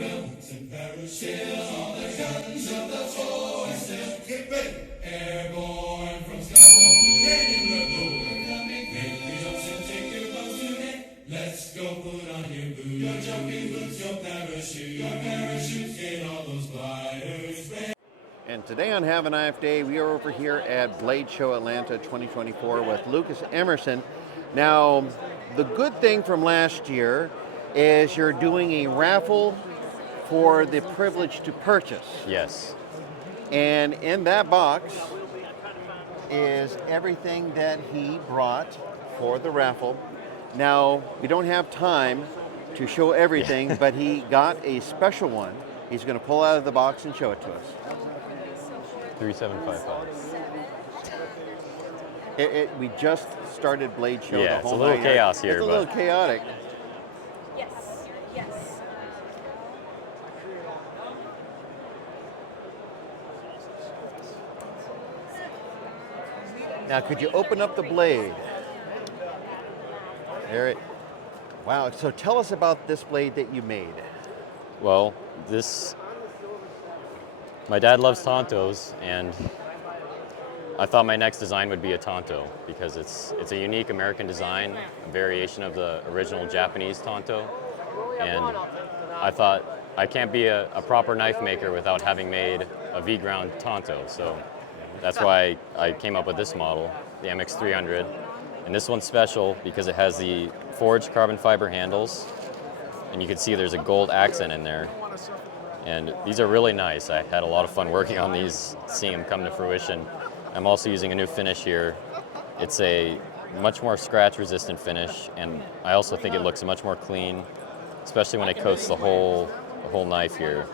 and parachute, all the guns of the force, get ready. Airborne from skies up the in the door, coming quick, you jump and take your boats today. Let's go put on your boots, your jumping boots, your parachutes, get all those gliders ready. And today on Have a Knife Day, we are over here at Blade Show Atlanta 2024 with Lucas Emerson. Now, the good thing from last year is you're doing a raffle for the privilege to purchase. Yes. And in that box is everything that he brought for the raffle. Now, we don't have time to show everything, but he got a special one. He's going to pull out of the box and show it to us. 3755. We just started Blade Show. Yeah, the whole it's a little night. chaos here. It's a little chaotic. Yes, yes. Now, could you open up the blade? There it. Wow. So tell us about this blade that you made. Well, my dad loves Tontos, and I thought my next design would be a Tonto because it's a unique American design, a variation of the original Japanese Tonto. And I thought I can't be a proper knife maker without having made a V-ground Tonto. So that's why I came up with this model, the MX300. And this one's special because it has the forged carbon fiber handles, and you can see there's a gold accent in there. And these are really nice. I had a lot of fun working on these, seeing them come to fruition. I'm also using a new finish here. It's a much more scratch-resistant finish, and I also think it looks much more clean, especially when it coats the whole knife here.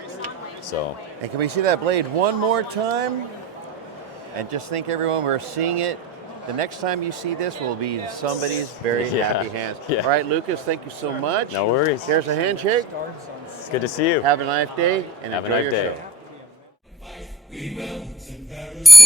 So. And can we see that blade one more time? And just think, everyone, we're seeing it. The next time you see this will be in somebody's very happy hands. Yeah. All right, Lucas, thank you so much. No worries. Here's a handshake. It's good to see you. Have a nice day and Have a enjoy nice your day. show.